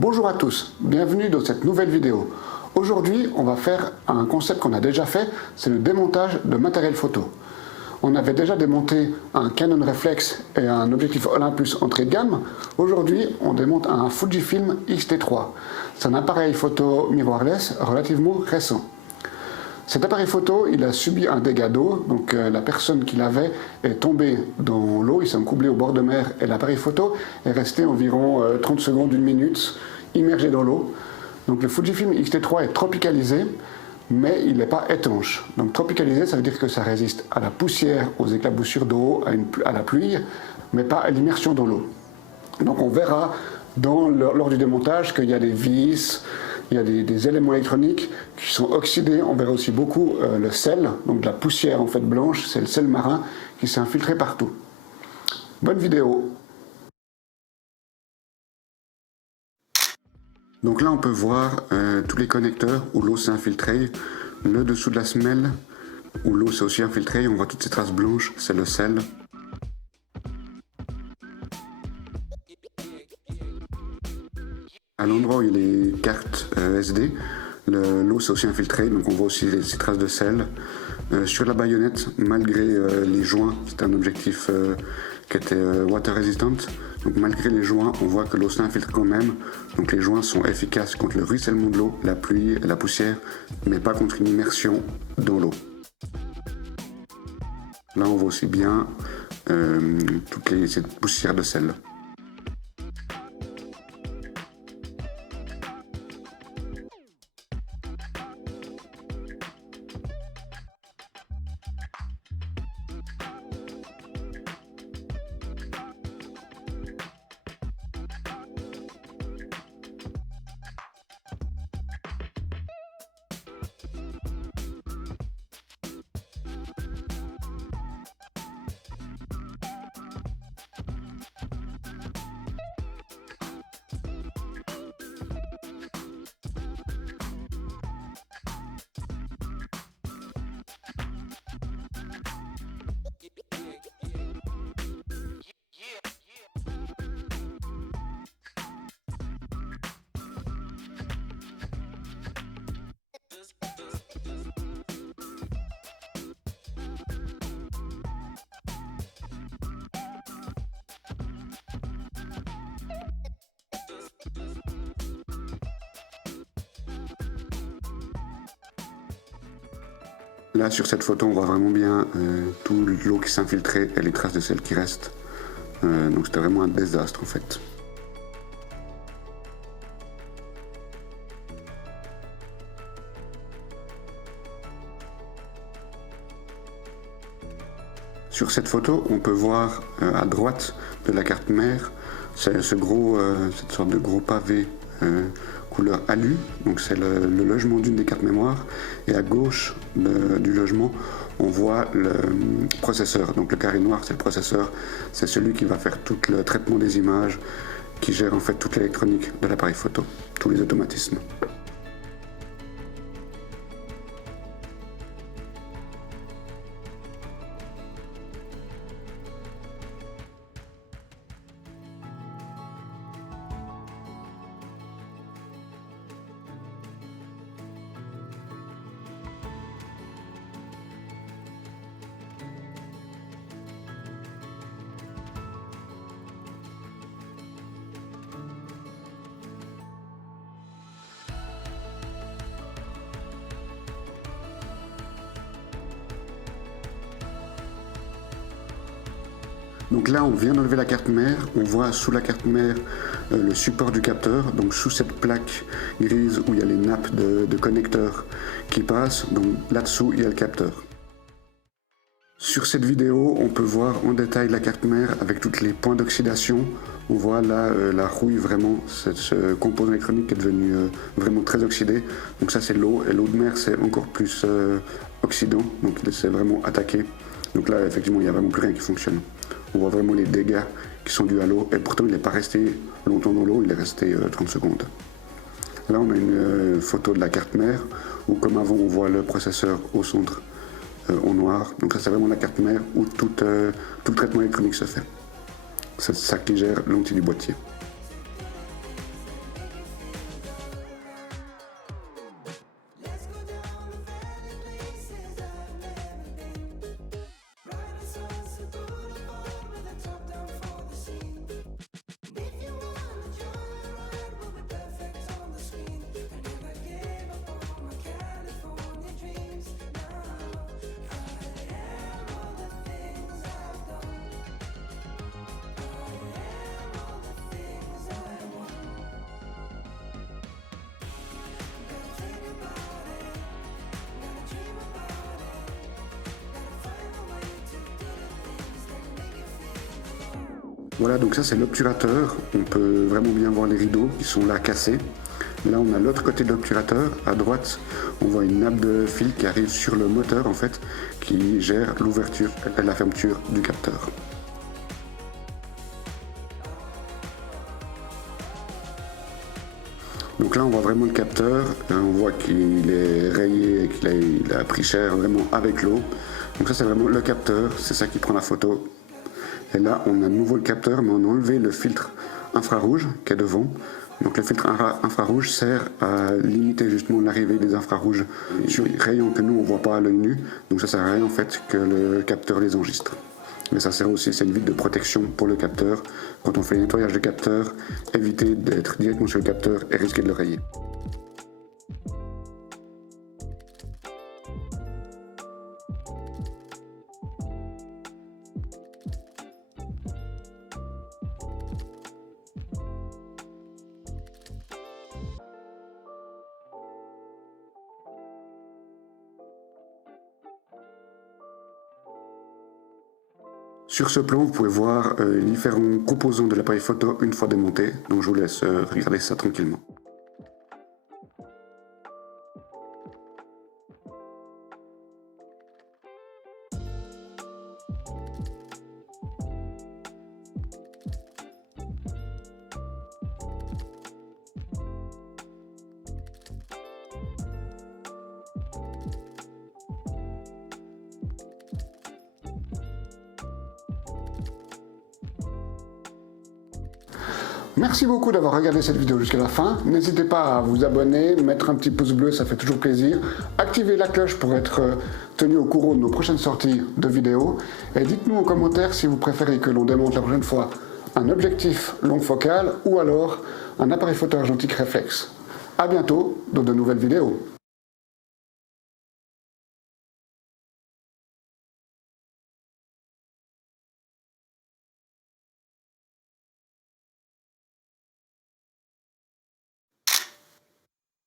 Bonjour à tous, bienvenue dans cette nouvelle vidéo. Aujourd'hui, on va faire un concept qu'on a déjà fait, c'est le démontage de matériel photo. On avait déjà démonté un Canon Reflex et un objectif Olympus entrée de gamme. Aujourd'hui, on démonte un Fujifilm X-T3. C'est un appareil photo mirrorless relativement récent. Cet appareil photo, il a subi un dégât d'eau, donc la personne qui l'avait est tombée dans l'eau, il s'est couplé au bord de mer et l'appareil photo est resté environ 30 secondes, une minute, immergé dans l'eau. Donc le Fujifilm X-T3 est tropicalisé, mais il n'est pas étanche. Donc tropicalisé, ça veut dire que ça résiste à la poussière, aux éclaboussures d'eau, à la pluie, mais pas à l'immersion dans l'eau. Donc on verra lors du démontage qu'il y a des vis, il y a des éléments électroniques qui sont oxydés. On verra aussi beaucoup le sel, donc de la poussière en fait blanche, c'est le sel marin qui s'est infiltré partout. Bonne vidéo. Donc là on peut voir tous les connecteurs où l'eau s'est infiltrée, le dessous de la semelle où l'eau s'est aussi infiltrée, on voit toutes ces traces blanches, c'est le sel. À l'endroit où il y a les cartes SD, l'eau s'est aussi infiltrée, donc on voit aussi ces traces de sel. Sur la baïonnette, malgré les joints, c'était un objectif qui était water resistant, donc malgré les joints, on voit que l'eau s'infiltre quand même. Donc les joints sont efficaces contre le ruissellement de l'eau, la pluie, la poussière, mais pas contre une immersion dans l'eau. Là on voit aussi bien cette poussière de sel. Là sur cette photo on voit vraiment bien toute l'eau qui s'infiltrait et les traces de sel qui restent. Donc c'était vraiment un désastre en fait. Sur cette photo on peut voir à droite de la carte mère cette sorte de gros pavé couleur alu, donc c'est le logement d'une des cartes mémoire, et à gauche du logement on voit le processeur, donc le carré noir c'est le processeur, c'est celui qui va faire tout le traitement des images, qui gère en fait toute l'électronique de l'appareil photo, tous les automatismes. Donc là on vient d'enlever la carte mère, on voit sous la carte mère le support du capteur, donc sous cette plaque grise où il y a les nappes de connecteurs qui passent, donc là-dessous il y a le capteur. Sur cette vidéo on peut voir en détail la carte mère avec tous les points d'oxydation. On voit là la rouille vraiment, ce composant électronique qui est devenu vraiment très oxydé. Donc ça c'est l'eau, et l'eau de mer c'est encore plus oxydant, donc c'est vraiment attaqué. Donc là effectivement il n'y a vraiment plus rien qui fonctionne. On voit vraiment les dégâts qui sont dus à l'eau, et pourtant il n'est pas resté longtemps dans l'eau, il est resté 30 secondes. Là on a une photo de la carte mère, où comme avant on voit le processeur au centre en noir. Donc ça c'est vraiment la carte mère où tout le traitement électronique se fait. C'est ça qui gère l'entier du boîtier. Voilà, donc ça c'est l'obturateur. On peut vraiment bien voir les rideaux qui sont là cassés. Là on a l'autre côté de l'obturateur. À droite, on voit une nappe de fil qui arrive sur le moteur en fait, qui gère l'ouverture et la fermeture du capteur. Donc là on voit vraiment le capteur, on voit qu'il est rayé, qu'il a pris cher vraiment avec l'eau. Donc ça c'est vraiment le capteur, c'est ça qui prend la photo. Et là on a de nouveau le capteur, mais on a enlevé le filtre infrarouge qui est devant. Donc le filtre infrarouge sert à limiter justement l'arrivée des infrarouges sur les rayons que nous on ne voit pas à l'œil nu. Donc ça sert à rien en fait que le capteur les enregistre. Mais ça sert aussi, c'est une vitre de protection pour le capteur. Quand on fait le nettoyage de capteur, éviter d'être directement sur le capteur et risquer de le rayer. Sur ce plan, vous pouvez voir les différents composants de l'appareil photo une fois démonté, donc je vous laisse regarder ça tranquillement. Merci beaucoup d'avoir regardé cette vidéo jusqu'à la fin. N'hésitez pas à vous abonner, mettre un petit pouce bleu, ça fait toujours plaisir. Activez la cloche pour être tenu au courant de nos prochaines sorties de vidéos. Et dites-nous en commentaire si vous préférez que l'on démonte la prochaine fois un objectif longue focale ou alors un appareil photo argentique réflexe. A bientôt dans de nouvelles vidéos.